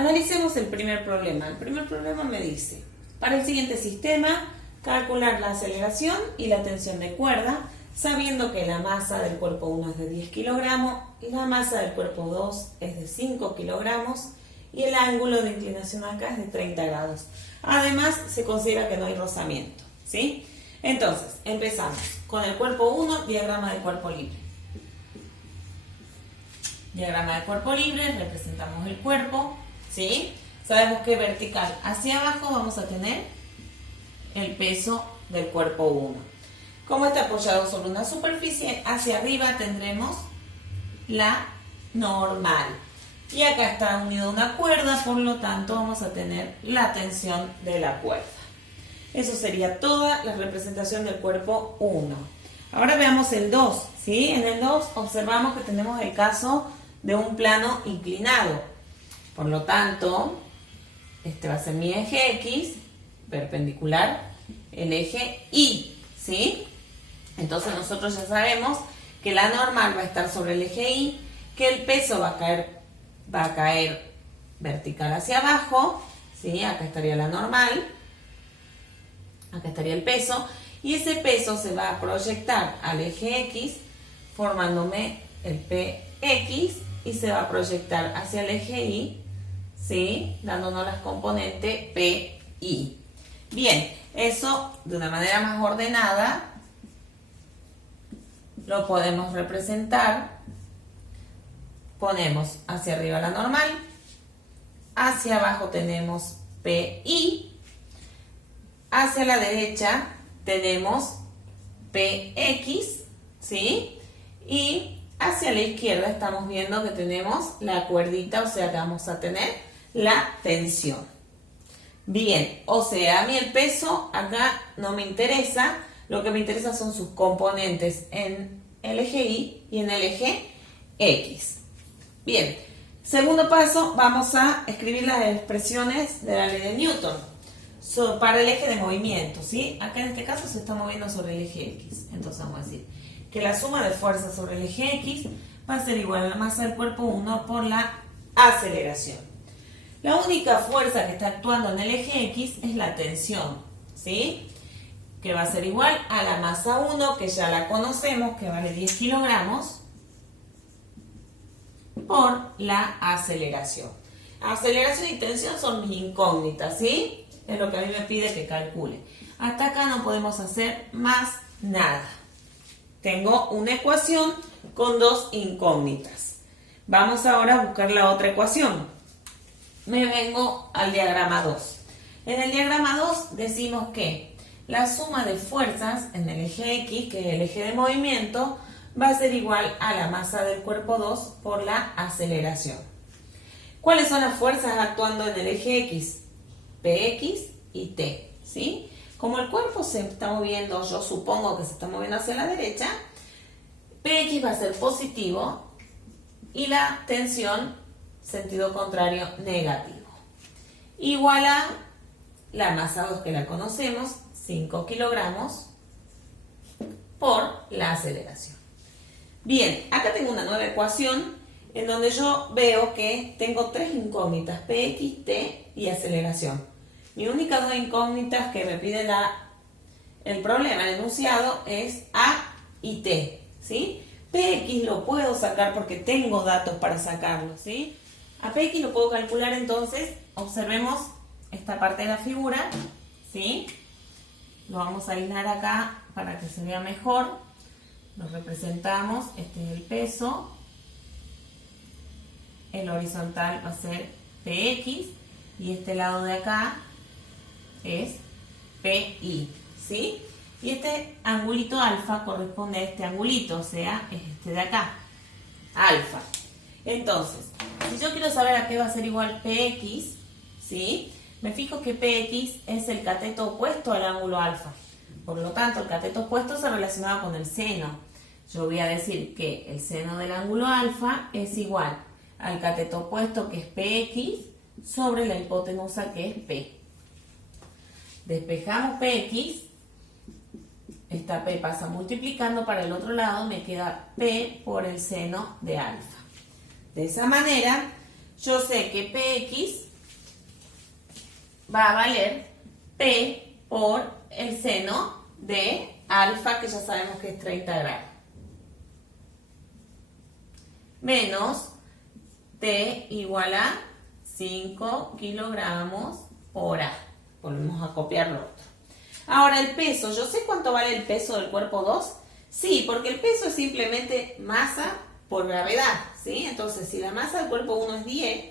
Analicemos el primer problema. El primer problema me dice, para el siguiente sistema, calcular la aceleración y la tensión de cuerda, sabiendo que la masa del cuerpo 1 es de 10 kilogramos, la masa del cuerpo 2 es de 5 kilogramos y el ángulo de inclinación acá es de 30 grados. Además, se considera que no hay rozamiento, ¿sí? Entonces, empezamos con el cuerpo 1, diagrama de cuerpo libre. Diagrama de cuerpo libre, representamos el cuerpo, ¿sí? Sabemos que vertical hacia abajo vamos a tener el peso del cuerpo 1. Como está apoyado sobre una superficie, hacia arriba tendremos la normal. Y acá está unida una cuerda, por lo tanto vamos a tener la tensión de la cuerda. Eso sería toda la representación del cuerpo 1. Ahora veamos el 2, ¿sí? En el 2 observamos que tenemos el caso de un plano inclinado. Por lo tanto, este va a ser mi eje X, perpendicular, el eje Y, ¿sí? Entonces nosotros ya sabemos que la normal va a estar sobre el eje Y, que el peso va a caer vertical hacia abajo, ¿sí? Acá estaría la normal, acá estaría el peso, y ese peso se va a proyectar al eje X, formándome el PX, y se va a proyectar hacia el eje Y, ¿sí? Dándonos las componentes PI. Bien, eso de una manera más ordenada lo podemos representar. Ponemos hacia arriba la normal, hacia abajo tenemos PI, hacia la derecha tenemos PX, ¿sí? Y hacia la izquierda estamos viendo que tenemos la cuerdita, o sea que vamos a tener la tensión. Bien, o sea, a mí el peso acá no me interesa, lo que me interesa son sus componentes en el eje Y y en el eje X. Bien, segundo paso, vamos a escribir las expresiones de la ley de Newton para el eje de movimiento, ¿sí? Acá en este caso se está moviendo sobre el eje X, entonces vamos a decir que la suma de fuerzas sobre el eje X va a ser igual a la masa del cuerpo 1 por la aceleración. La única fuerza que está actuando en el eje X es la tensión, ¿sí? Que va a ser igual a la masa 1, que ya la conocemos, que vale 10 kilogramos, por la aceleración. Aceleración y tensión son mis incógnitas, ¿sí? Es lo que a mí me pide que calcule. Hasta acá no podemos hacer más nada. Tengo una ecuación con dos incógnitas. Vamos ahora a buscar la otra ecuación. Me vengo al diagrama 2. En el diagrama 2 decimos que la suma de fuerzas en el eje X, que es el eje de movimiento, va a ser igual a la masa del cuerpo 2 por la aceleración. ¿Cuáles son las fuerzas actuando en el eje X? PX y T, ¿sí? Como el cuerpo se está moviendo, yo supongo que se está moviendo hacia la derecha, PX va a ser positivo y la tensión, sentido contrario, negativo. Igual a la masa 2 que la conocemos, 5 kilogramos, por la aceleración. Bien, acá tengo una nueva ecuación en donde yo veo que tengo tres incógnitas, PX, T y aceleración. Mi única dos incógnitas que me pide el problema, el enunciado, es A y T, ¿sí? PX lo puedo sacar porque tengo datos para sacarlo, ¿sí? A PX lo puedo calcular, entonces observemos esta parte de la figura, ¿sí? Lo vamos a aislar acá para que se vea mejor. Lo representamos, este es el peso, el horizontal va a ser PX y este lado de acá es PI, ¿sí? Y este angulito alfa corresponde a este angulito, o sea, es este de acá, alfa. Entonces, si yo quiero saber a qué va a ser igual PX, ¿sí? Me fijo que PX es el cateto opuesto al ángulo alfa. Por lo tanto, el cateto opuesto se relaciona con el seno. Yo voy a decir que el seno del ángulo alfa es igual al cateto opuesto, que es PX, sobre la hipotenusa, que es P. Despejamos PX, esta P pasa multiplicando para el otro lado, me queda P por el seno de alfa. De esa manera, yo sé que PX va a valer P por el seno de alfa, que ya sabemos que es 30 grados. Menos T igual a 5 kilogramos por A. Volvemos a copiar lo otro. Ahora el peso. ¿Yo sé cuánto vale el peso del cuerpo 2? Sí, porque el peso es simplemente masa por gravedad, ¿sí? Entonces, si la masa del cuerpo 1 es 10,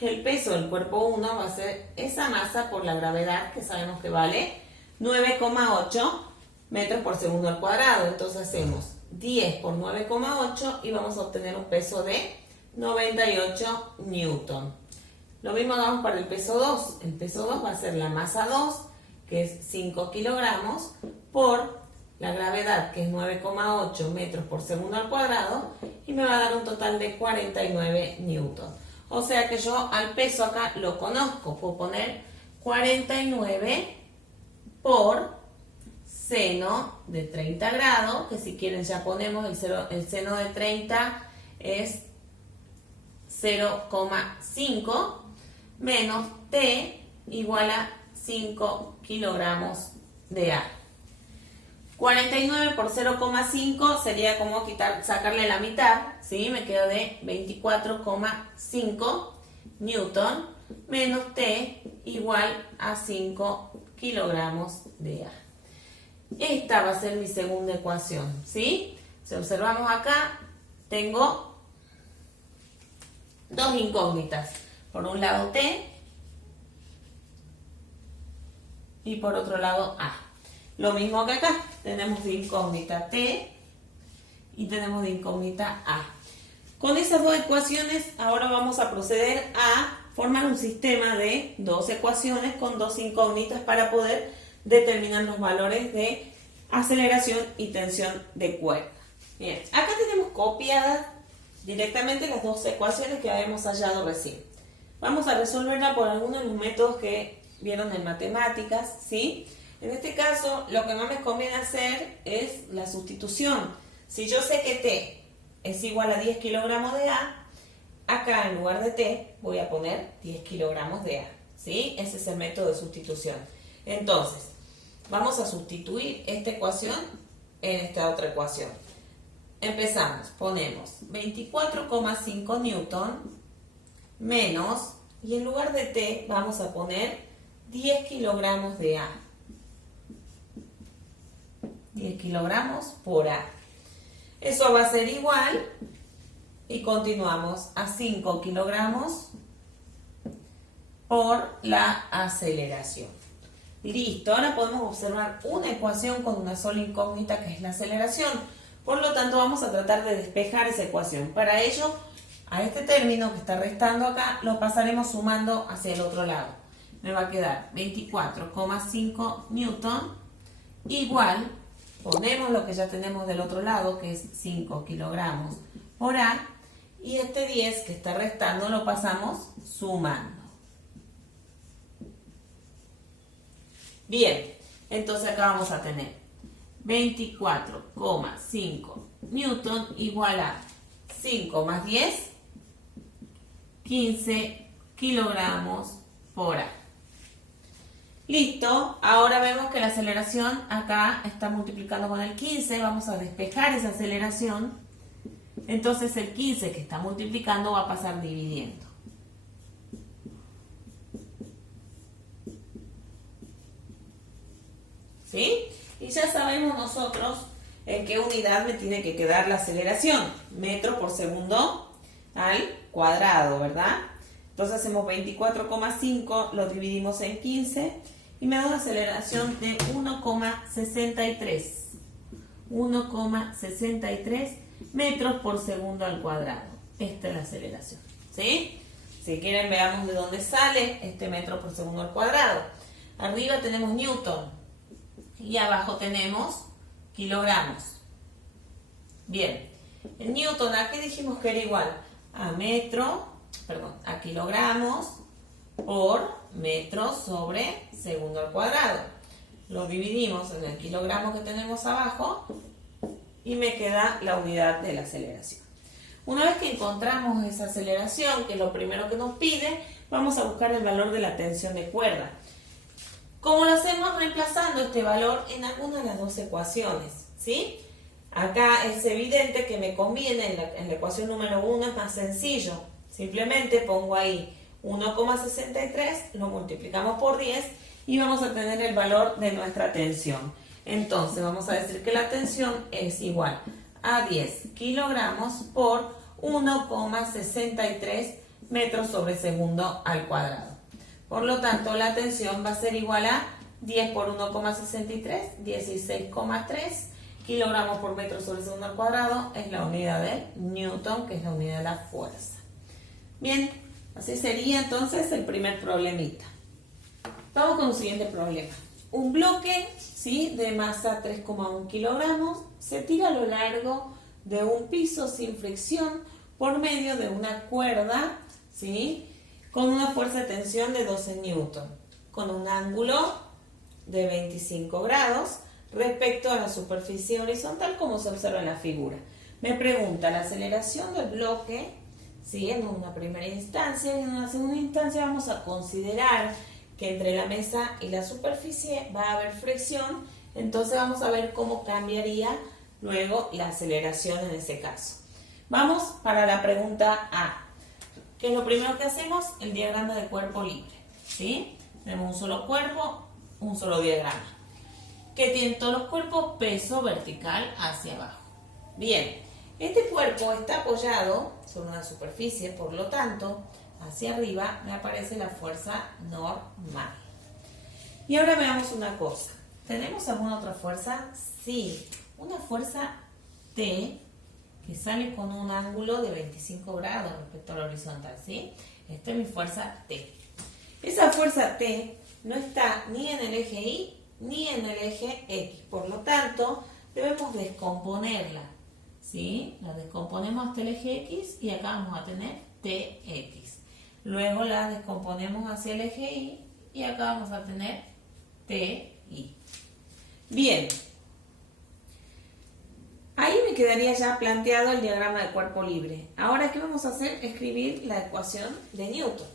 el peso del cuerpo 1 va a ser esa masa por la gravedad, que sabemos que vale 9,8 metros por segundo al cuadrado. Entonces hacemos 10 por 9,8 y vamos a obtener un peso de 98 newton. Lo mismo damos para el peso 2. El peso 2 va a ser la masa 2, que es 5 kilogramos, por la gravedad, que es 9,8 metros por segundo al cuadrado, y me va a dar un total de 49 newton. O sea que yo al peso acá lo conozco. Puedo poner 49 por seno de 30 grados, que si quieren ya ponemos el seno de 30 es 0,5 menos T igual a 5 kilogramos de A. 49 por 0,5 sería como sacarle la mitad, ¿sí? Me quedo de 24,5 newton menos T igual a 5 kilogramos de A. Esta va a ser mi segunda ecuación, ¿sí? Si observamos acá, tengo dos incógnitas. Por un lado T y por otro lado A. Lo mismo que acá, tenemos de incógnita T y tenemos de incógnita A. Con esas dos ecuaciones, ahora vamos a proceder a formar un sistema de dos ecuaciones con dos incógnitas para poder determinar los valores de aceleración y tensión de cuerda. Bien, acá tenemos copiadas directamente las dos ecuaciones que habíamos hallado recién. Vamos a resolverla por alguno de los métodos que vieron en matemáticas, ¿sí? En este caso, lo que más me conviene hacer es la sustitución. Si yo sé que T es igual a 10 kilogramos de A, acá en lugar de T voy a poner 10 kilogramos de A, ¿sí? Ese es el método de sustitución. Entonces, vamos a sustituir esta ecuación en esta otra ecuación. Empezamos, ponemos 24,5 newton menos, y en lugar de T vamos a poner 10 kilogramos de A. 10 kilogramos por A. Eso va a ser igual, y continuamos, a 5 kilogramos por la aceleración. Listo, ahora podemos observar una ecuación con una sola incógnita, que es la aceleración. Por lo tanto, vamos a tratar de despejar esa ecuación. Para ello, a este término que está restando acá, lo pasaremos sumando hacia el otro lado. Me va a quedar 24,5 newton igual, ponemos lo que ya tenemos del otro lado, que es 5 kilogramos por A, y este 10 que está restando lo pasamos sumando. Bien, entonces acá vamos a tener 24,5 newton igual a 5 más 10, 15 kilogramos por A. Listo, ahora vemos que la aceleración acá está multiplicando con el 15, vamos a despejar esa aceleración. Entonces el 15 que está multiplicando va a pasar dividiendo. ¿Sí? Y ya sabemos nosotros en qué unidad me tiene que quedar la aceleración. Metro por segundo al cuadrado, ¿verdad? Entonces hacemos 24,5, lo dividimos en 15 y me da una aceleración de 1,63. 1,63 metros por segundo al cuadrado. Esta es la aceleración, ¿sí? Si quieren, veamos de dónde sale este metro por segundo al cuadrado. Arriba tenemos newton y abajo tenemos kilogramos. Bien, el newton, ¿a qué dijimos que era igual? A kilogramos por metro sobre segundo al cuadrado. Lo dividimos en el kilogramo que tenemos abajo y me queda la unidad de la aceleración. Una vez que encontramos esa aceleración, que es lo primero que nos pide, vamos a buscar el valor de la tensión de cuerda. ¿Cómo lo hacemos? Reemplazando este valor en alguna de las dos ecuaciones, ¿sí? Acá es evidente que me conviene, en la ecuación número 1 es más sencillo. Simplemente pongo ahí 1,63, lo multiplicamos por 10 y vamos a tener el valor de nuestra tensión. Entonces vamos a decir que la tensión es igual a 10 kilogramos por 1,63 metros sobre segundo al cuadrado. Por lo tanto, la tensión va a ser igual a 10 por 1,63, 16,3 kilogramos por metro sobre segundo al cuadrado, es la unidad de Newton, que es la unidad de la fuerza. Bien, así sería entonces el primer problemita. Vamos con el siguiente problema. Un bloque, ¿sí?, de masa 3,1 kilogramos se tira a lo largo de un piso sin fricción por medio de una cuerda, ¿sí?, con una fuerza de tensión de 12 newton, con un ángulo de 25 grados respecto a la superficie horizontal, como se observa en la figura. Me pregunta la aceleración del bloque, ¿sí?, en una primera instancia, y en una segunda instancia vamos a considerar que entre la mesa y la superficie va a haber fricción, entonces vamos a ver cómo cambiaría luego la aceleración en ese caso. Vamos para la pregunta A. ¿Qué es lo primero que hacemos? El diagrama de cuerpo libre, ¿sí? Tenemos un solo cuerpo, un solo diagrama. ¿Qué tienen todos los cuerpos? Peso vertical hacia abajo. Bien, este cuerpo está apoyado sobre una superficie, por lo tanto, hacia arriba me aparece la fuerza normal. Y ahora veamos una cosa. ¿Tenemos alguna otra fuerza? Sí, una fuerza T que sale con un ángulo de 25 grados respecto a la horizontal, ¿sí? Esta es mi fuerza T. Esa fuerza T no está ni en el eje Y ni en el eje X, por lo tanto, debemos descomponerla, ¿sí? La descomponemos hasta el eje X y acá vamos a tener TX. Luego la descomponemos hacia el eje Y y acá vamos a tener TY. Bien. Ahí me quedaría ya planteado el diagrama de cuerpo libre. Ahora, ¿qué vamos a hacer? Escribir la ecuación de Newton,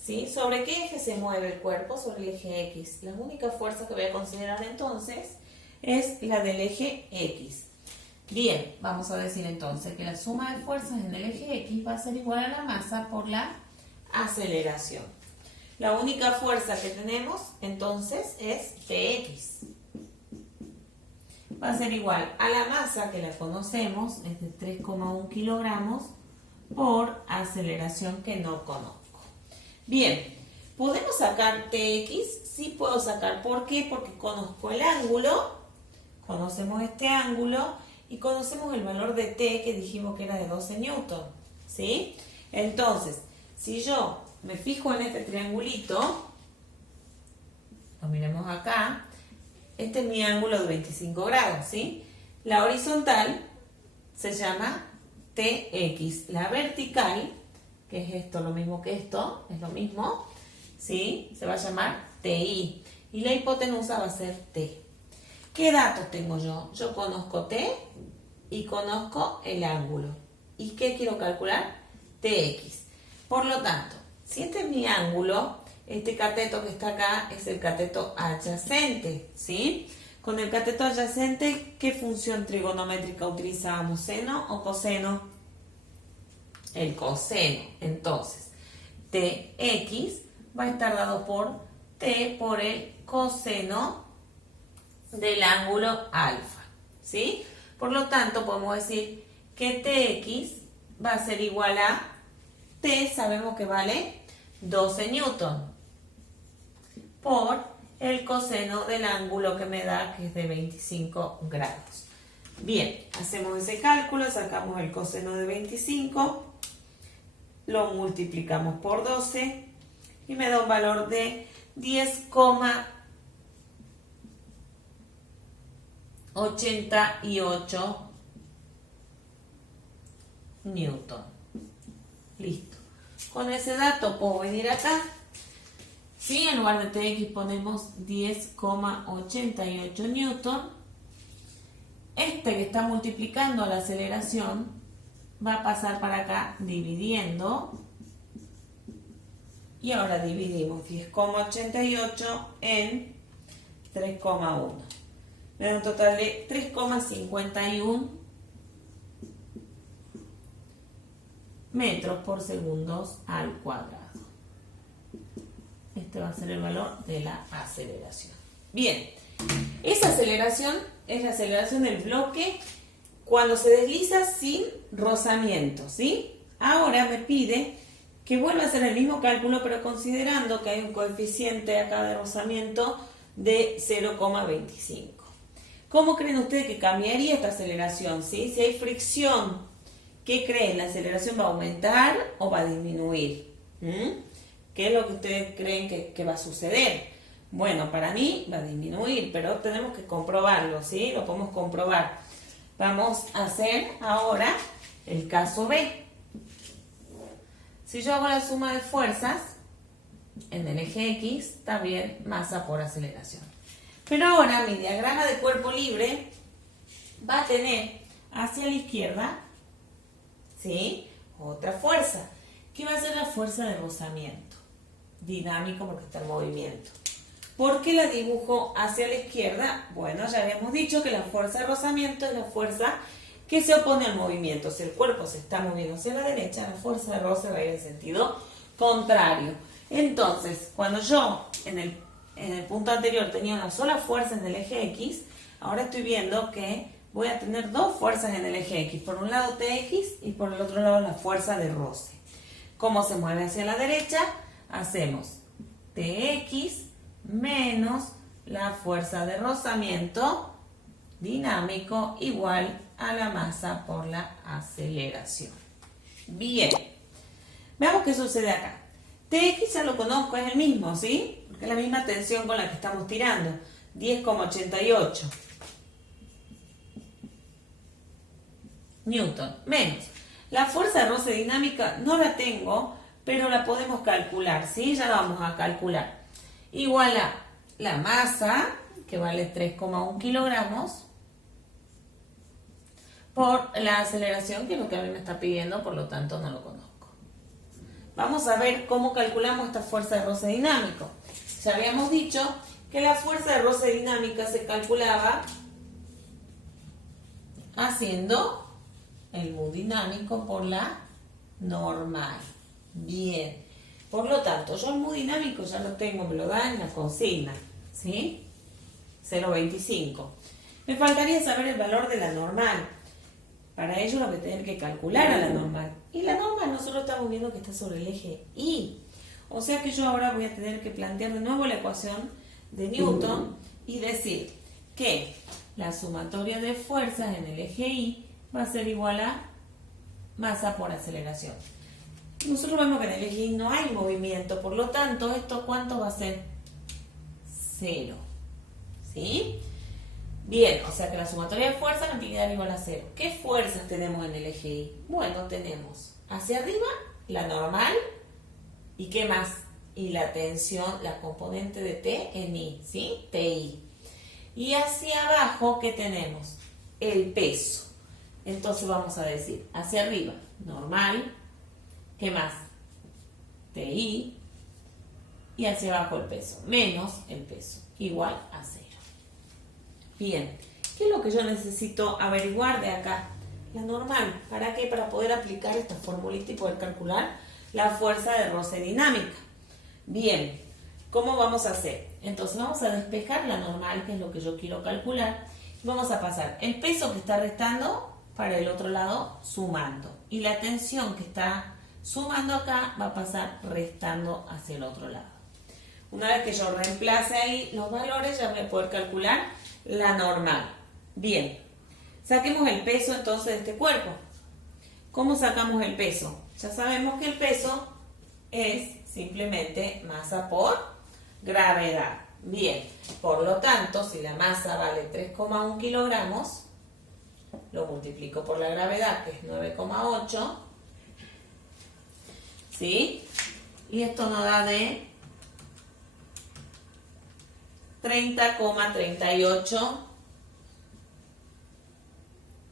¿sí? ¿Sobre qué eje se mueve el cuerpo? Sobre el eje X. La única fuerza que voy a considerar entonces es la del eje X. Bien, vamos a decir entonces que la suma de fuerzas en el eje X va a ser igual a la masa por la aceleración. La única fuerza que tenemos entonces es Tx. Va a ser igual a la masa, que la conocemos, es de 3,1 kilogramos, por aceleración que no conozco. Bien, ¿podemos sacar Tx? Sí puedo sacar. ¿Por qué? Porque conozco el ángulo, conocemos este ángulo y conocemos el valor de T, que dijimos que era de 12 newton, ¿sí? Entonces, si yo me fijo en este triangulito, lo miremos acá, este es mi ángulo de 25 grados, ¿sí? La horizontal se llama TX. La vertical, que es esto, lo mismo que esto, es lo mismo, ¿sí? Se va a llamar TI. Y la hipotenusa va a ser T. ¿Qué datos tengo yo? Yo conozco T y conozco el ángulo. ¿Y qué quiero calcular? TX. Por lo tanto, si este es mi ángulo, este cateto que está acá es el cateto adyacente, ¿sí? Con el cateto adyacente, ¿qué función trigonométrica utilizábamos? ¿Seno o coseno? El coseno. Entonces, Tx va a estar dado por T por el coseno del ángulo alfa, ¿sí? Por lo tanto, podemos decir que Tx va a ser igual a T, sabemos que vale 12 newton, por el coseno del ángulo que me da, que es de 25 grados. Bien, hacemos ese cálculo, sacamos el coseno de 25, lo multiplicamos por 12 y me da un valor de 10,88 newton. Listo. Con ese dato puedo venir acá. Sí, en lugar de Tx ponemos 10,88 newton. Este que está multiplicando la aceleración va a pasar para acá dividiendo. Y ahora dividimos 10,88 en 3,1. Me da un total de 3,51 metros por segundos al cuadrado. Este va a ser el valor de la aceleración. Bien, esa aceleración es la aceleración del bloque cuando se desliza sin rozamiento, ¿sí? Ahora me pide que vuelva a hacer el mismo cálculo, pero considerando que hay un coeficiente acá de rozamiento de 0,25. ¿Cómo creen ustedes que cambiaría esta aceleración? ¿Sí? Si hay fricción, ¿qué creen? ¿La aceleración va a aumentar o va a disminuir? ¿Qué es lo que ustedes creen que va a suceder? Bueno, para mí va a disminuir, pero tenemos que comprobarlo, ¿sí? Lo podemos comprobar. Vamos a hacer ahora el caso B. Si yo hago la suma de fuerzas en el eje X, también masa por aceleración. Pero ahora mi diagrama de cuerpo libre va a tener hacia la izquierda, ¿sí?, otra fuerza, que va a ser la fuerza de rozamiento, dinámico porque está en movimiento. ¿Por qué la dibujo hacia la izquierda? Bueno, ya habíamos dicho que la fuerza de rozamiento es la fuerza que se opone al movimiento. Si el cuerpo se está moviendo hacia la derecha, la fuerza de roce va a ir en sentido contrario. Entonces, cuando yo en el punto anterior tenía una sola fuerza en el eje X, ahora estoy viendo que voy a tener dos fuerzas en el eje X. Por un lado TX y por el otro lado la fuerza de roce. ¿Cómo se mueve hacia la derecha? Hacemos TX menos la fuerza de rozamiento dinámico igual a la masa por la aceleración. Bien, veamos qué sucede acá. TX ya lo conozco, es el mismo, ¿sí? Porque es la misma tensión con la que estamos tirando, 10,88 Newton, menos. La fuerza de roce dinámica no la tengo, pero la podemos calcular, ¿sí? Ya la vamos a calcular. Igual a la masa, que vale 3,1 kilogramos, por la aceleración, que es lo que a mí me está pidiendo, por lo tanto no lo conozco. Vamos a ver cómo calculamos esta fuerza de roce dinámico. Ya habíamos dicho que la fuerza de roce dinámica se calculaba haciendo el mu dinámico por la normal. Bien. Por lo tanto, yo el mu dinámico ya lo tengo, me lo da en la consigna, ¿sí? 0,25. Me faltaría saber el valor de la normal. Para ello lo voy a tener que calcular a la normal. Y la normal nosotros estamos viendo que está sobre el eje Y. O sea que yo ahora voy a tener que plantear de nuevo la ecuación de Newton y decir que la sumatoria de fuerzas en el eje Y va a ser igual a masa por aceleración. Nosotros vemos que en el eje Y no hay movimiento, por lo tanto, ¿esto cuánto va a ser? 0. ¿Sí? Bien, o sea que la sumatoria de fuerzas me tiene que dar igual a 0. ¿Qué fuerzas tenemos en el eje Y? Bueno, tenemos hacia arriba la normal y ¿qué más? Y la tensión, la componente de T en I, ¿sí? TI. Y hacia abajo, ¿qué tenemos? El peso. Entonces vamos a decir, hacia arriba, normal, ¿qué más? TI, y hacia abajo el peso, menos el peso, igual a 0. Bien, ¿qué es lo que yo necesito averiguar de acá? La normal. ¿Para qué? Para poder aplicar esta formulita y poder calcular la fuerza de roce dinámica. Bien, ¿cómo vamos a hacer? Entonces vamos a despejar la normal, que es lo que yo quiero calcular, y vamos a pasar el peso que está restando para el otro lado sumando. Y la tensión que está sumando acá va a pasar restando hacia el otro lado. Una vez que yo reemplace ahí los valores, ya voy a poder calcular la normal. Bien, saquemos el peso entonces de este cuerpo. ¿Cómo sacamos el peso? Ya sabemos que el peso es simplemente masa por gravedad. Bien, por lo tanto, si la masa vale 3,1 kilogramos, lo multiplico por la gravedad, que es 9,8, ¿sí? Y esto nos da de 30,38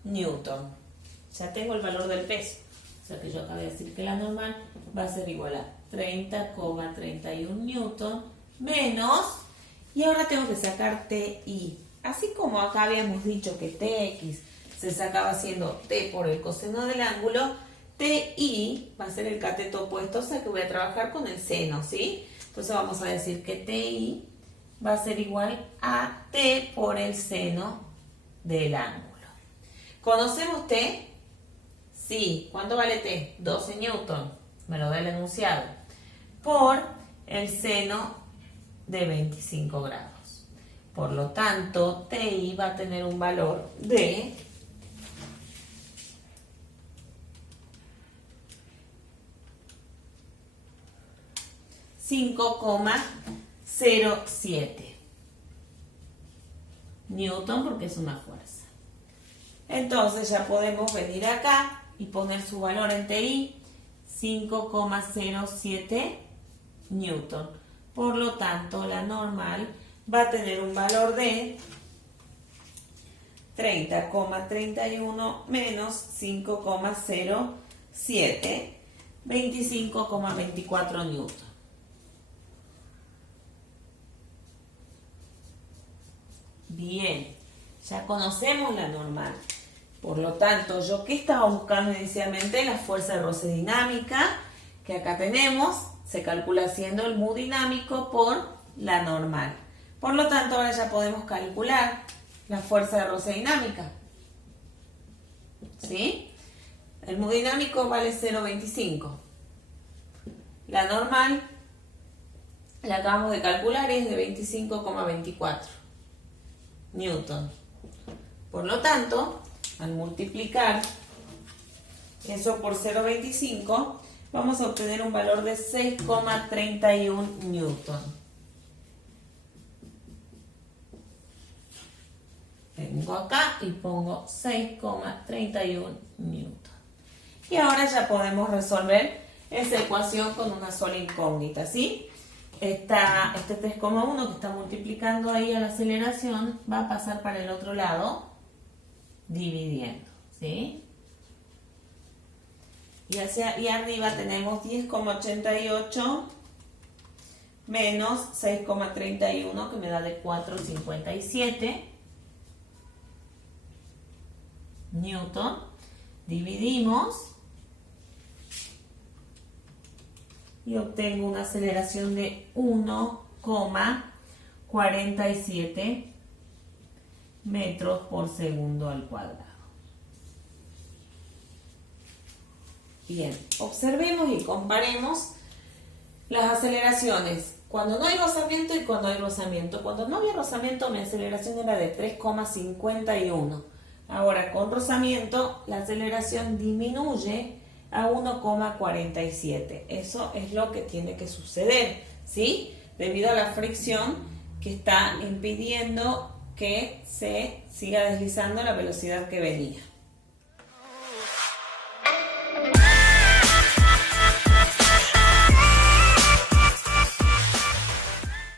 Newton. Ya tengo el valor del peso. O sea que yo acabo de decir que la normal va a ser igual a 30,31 Newton menos Y ahora tengo que sacar TI. Así como acá habíamos dicho que TX se sacaba haciendo T por el coseno del ángulo, TI va a ser el cateto opuesto, o sea que voy a trabajar con el seno, ¿sí? Entonces vamos a decir que TI va a ser igual a T por el seno del ángulo. ¿Conocemos T? Sí. ¿Cuánto vale T? 12 newton. Me lo da el enunciado. Por el seno de 25 grados. Por lo tanto, TI va a tener un valor de 5,07 newton porque es una fuerza. Entonces ya podemos venir acá y poner su valor en TI, 5,07 newton. Por lo tanto, la normal va a tener un valor de 30,31 menos 5,07, 25,24 newton. Bien, ya conocemos la normal. Por lo tanto, ¿yo qué estaba buscando inicialmente? La fuerza de roce dinámica, que acá tenemos, se calcula haciendo el mu dinámico por la normal. Por lo tanto, ahora ya podemos calcular la fuerza de roce dinámica. ¿Sí? El mu dinámico vale 0,25. La normal, la acabamos de calcular y es de 25,24 newton. Por lo tanto, al multiplicar eso por 0,25, vamos a obtener un valor de 6,31 newton. Vengo acá y pongo 6,31 newton. Y ahora ya podemos resolver esa ecuación con una sola incógnita, ¿sí? Este 3,1 que está multiplicando ahí a la aceleración va a pasar para el otro lado dividiendo, ¿sí? Y arriba tenemos 10,88 menos 6,31 que me da de 4,57 newton. Dividimos y obtengo una aceleración de 1,47 metros por segundo al cuadrado. Bien, observemos y comparemos las aceleraciones cuando no hay rozamiento y cuando hay rozamiento. Cuando no había rozamiento, mi aceleración era de 3,51. Ahora, con rozamiento, la aceleración disminuye a 1,47. Eso es lo que tiene que suceder, ¿sí? Debido a la fricción que está impidiendo que se siga deslizando a la velocidad que venía.